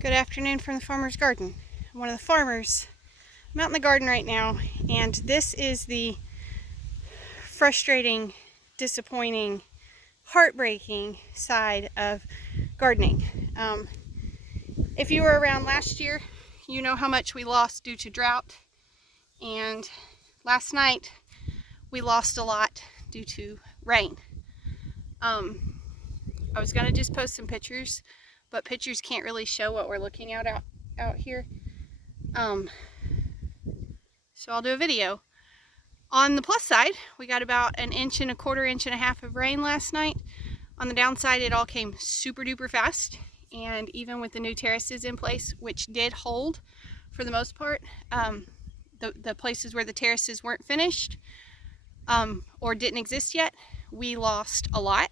Good afternoon from the farmer's garden. I'm one of the farmers. I'm out in the garden right now, and this is the frustrating, disappointing, heartbreaking side of gardening. If you were around last year, you know how much we lost due to drought, and last night we lost a lot due to rain. I was going to just post some pictures, but pictures can't really show what we're looking at out here. So I'll do a video. On the plus side, we got about 1.25 inches, 1.5 inches of rain last night. On the downside, it all came super duper fast, and even with the new terraces in place, which did hold for the most part, the places where the terraces weren't finished or didn't exist yet, we lost a lot.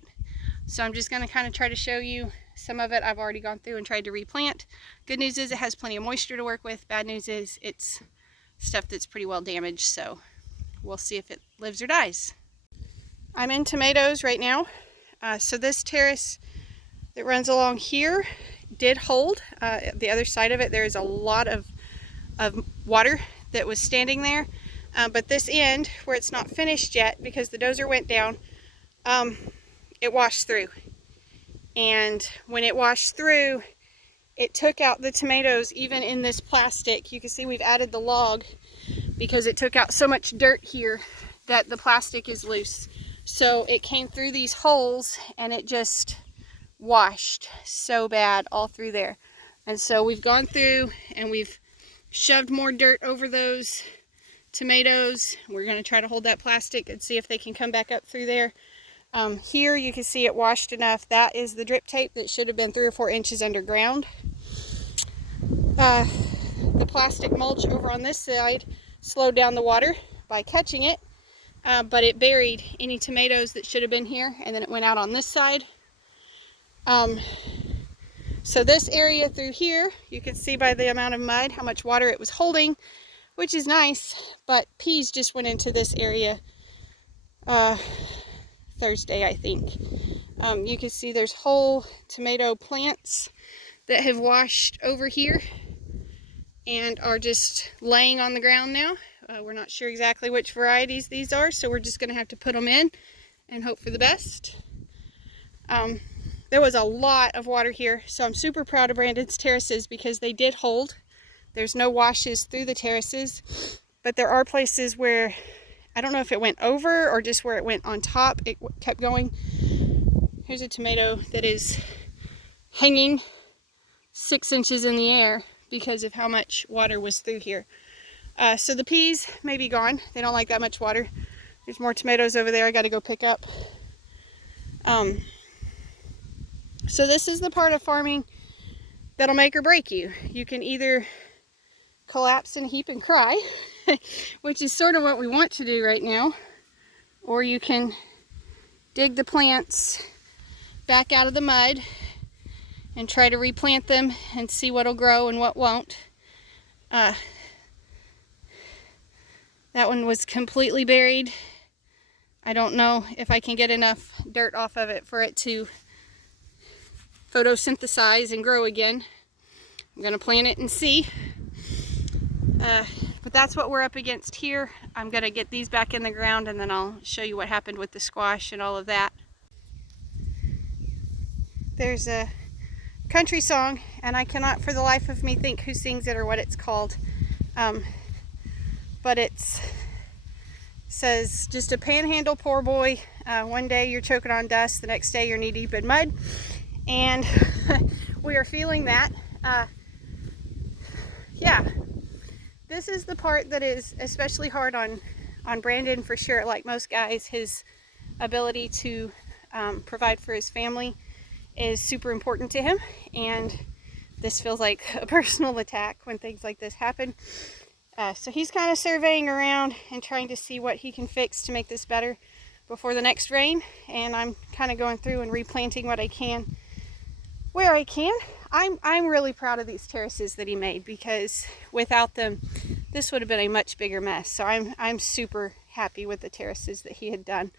So I'm just going to kind of try to show you some of it. I've already gone through and tried to replant. Good news is it has plenty of moisture to work with. Bad news is it's stuff that's pretty well damaged, so we'll see if it lives or dies. I'm in tomatoes right now. So this terrace that runs along here did hold. The other side of it, there's a lot of water that was standing there. But this end, where it's not finished yet because the dozer went down, it washed through. And when it washed through, it took out the tomatoes even in this plastic. You can see we've added the log because it took out so much dirt here that the plastic is loose. So it came through these holes and it just washed so bad all through there. And so we've gone through and we've shoved more dirt over those tomatoes. We're going to try to hold that plastic and see if they can come back up through there. Here you can see it washed enough. That is the drip tape that should have been 3 or 4 inches underground. The plastic mulch over on this side slowed down the water by catching it, but it buried any tomatoes that should have been here, and then it went out on this side. So this area through here, you can see by the amount of mud how much water it was holding, which is nice, but peas just went into this area Thursday, I think. You can see there's whole tomato plants that have washed over here and are just laying on the ground now. We're not sure exactly which varieties these are, so we're just going to have to put them in and hope for the best. There was a lot of water here, so I'm super proud of Brandon's terraces because they did hold. There's no washes through the terraces, but there are places where I don't know if it went over or just where it went on top. It kept going. Here's a tomato that is hanging 6 inches in the air because of how much water was through here. So the peas may be gone. They don't like that much water. There's more tomatoes over there I got to go pick up. So this is the part of farming that'll make or break you. You can either collapse in a heap and cry, which is sort of what we want to do right now, or you can dig the plants back out of the mud and try to replant them and see what'll grow and what won't. That one was completely buried. I don't know if I can get enough dirt off of it for it to photosynthesize and grow again. I'm gonna plant it and see. But that's what we're up against here. I'm gonna get these back in the ground and then I'll show you what happened with the squash and all of that. There's a country song, and I cannot for the life of me think who sings it or what it's called. But it says, just a panhandle poor boy. One day you're choking on dust, the next day you're knee deep in mud. And we are feeling that. Yeah. This is the part that is especially hard on Brandon for sure. Like most guys, his ability to provide for his family is super important to him, and this feels like a personal attack when things like this happen. So he's kind of surveying around and trying to see what he can fix to make this better before the next rain, and I'm kind of going through and replanting what I can where I can. I'm really proud of these terraces that he made because without them this would have been a much bigger mess. So I'm super happy with the terraces that he had done.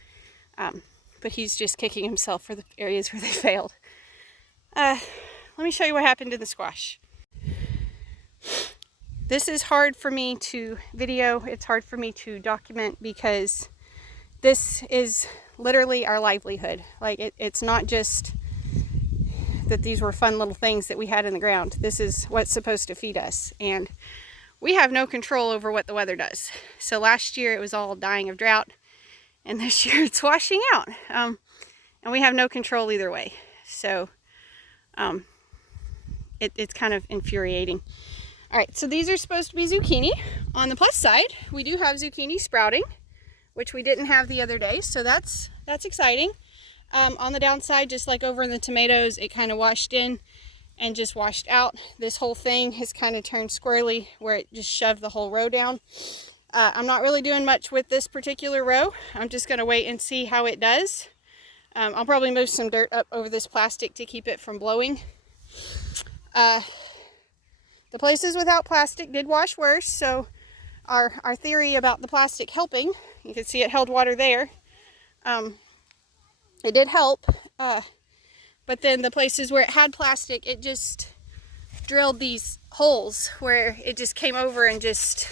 But he's just kicking himself for the areas where they failed. Let me show you what happened to the squash. This is hard for me to video. It's hard for me to document because this is literally our livelihood. Like it's not just that these were fun little things that we had in the ground. This is what's supposed to feed us, and we have no control over what the weather does. So last year it was all dying of drought, and this year it's washing out, and we have no control either way. So it's kind of infuriating. All right, so these are supposed to be zucchini. On the plus side, we do have zucchini sprouting, which we didn't have the other day, so that's exciting. On the downside, just like over in the tomatoes, it kind of washed in and just washed out. This whole thing has kind of turned squirrely where it just shoved the whole row down. I'm not really doing much with this particular row. I'm just going to wait and see how it does. I'll probably move some dirt up over this plastic to keep it from blowing. The places without plastic did wash worse, so our theory about the plastic helping, you can see it held water there. It did help, but then the places where it had plastic, it just drilled these holes where it just came over and just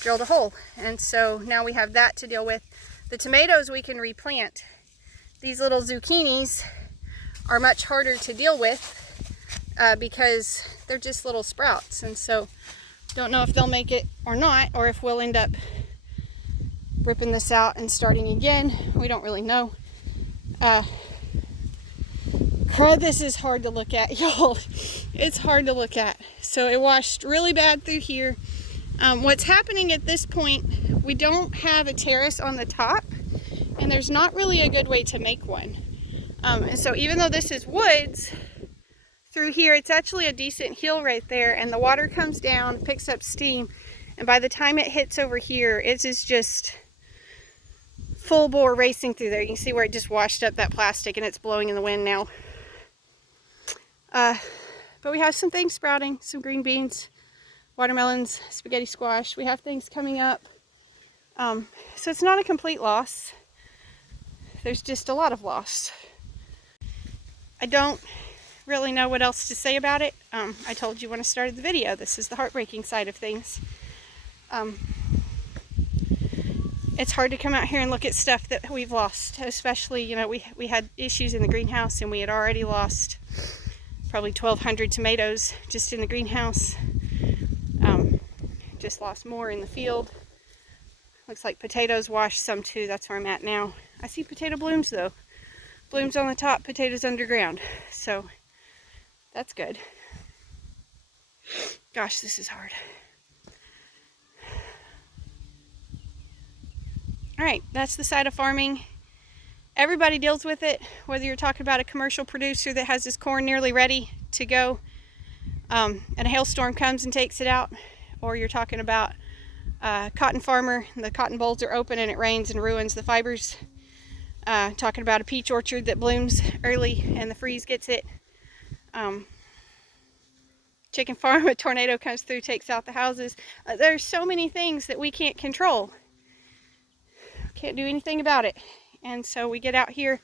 drilled a hole. And so now we have that to deal with. The tomatoes we can replant. These little zucchinis are much harder to deal with because they're just little sprouts, and so don't know if they'll make it or not, or if we'll end up ripping this out and starting again. We don't really know. This is hard to look at, y'all. It's hard to look at. So it washed really bad through here. What's happening at this point, we don't have a terrace on the top, and there's not really a good way to make one. And so even though this is woods, through here it's actually a decent hill right there, and the water comes down, picks up steam, and by the time it hits over here, it is just full bore racing through there. You can see where it just washed up that plastic and it's blowing in the wind now. But we have some things sprouting, some green beans, watermelons, spaghetti squash. We have things coming up. So it's not a complete loss. There's just a lot of loss. I don't really know what else to say about it. I told you when I started the video, this is the heartbreaking side of things. It's hard to come out here and look at stuff that we've lost, especially, you know, we had issues in the greenhouse, and we had already lost probably 1,200 tomatoes just in the greenhouse. Just lost more in the field. Looks like potatoes washed some too. That's where I'm at now. I see potato blooms though. Blooms on the top, potatoes underground. So that's good. Gosh, this is hard. Alright, that's the side of farming. Everybody deals with it, whether you're talking about a commercial producer that has his corn nearly ready to go, and a hailstorm comes and takes it out, or you're talking about a cotton farmer, the cotton bolls are open and it rains and ruins the fibers. Talking about a peach orchard that blooms early and the freeze gets it. Chicken farm, a tornado comes through, takes out the houses. There's so many things that we can't control. Can't do anything about it. And so we get out here,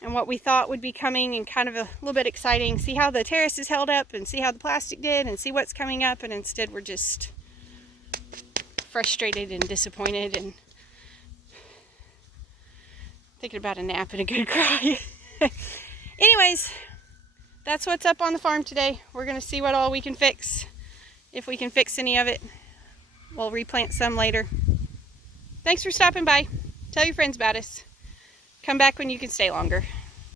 and what we thought would be coming and kind of a little bit exciting, see how the terrace is held up and see how the plastic did and see what's coming up, and instead we're just frustrated and disappointed and thinking about a nap and a good cry. Anyways, that's what's up on the farm today. We're going to see what all we can fix. If we can fix any of it, we'll replant some later. Thanks for stopping by. Tell your friends about us. Come back when you can stay longer.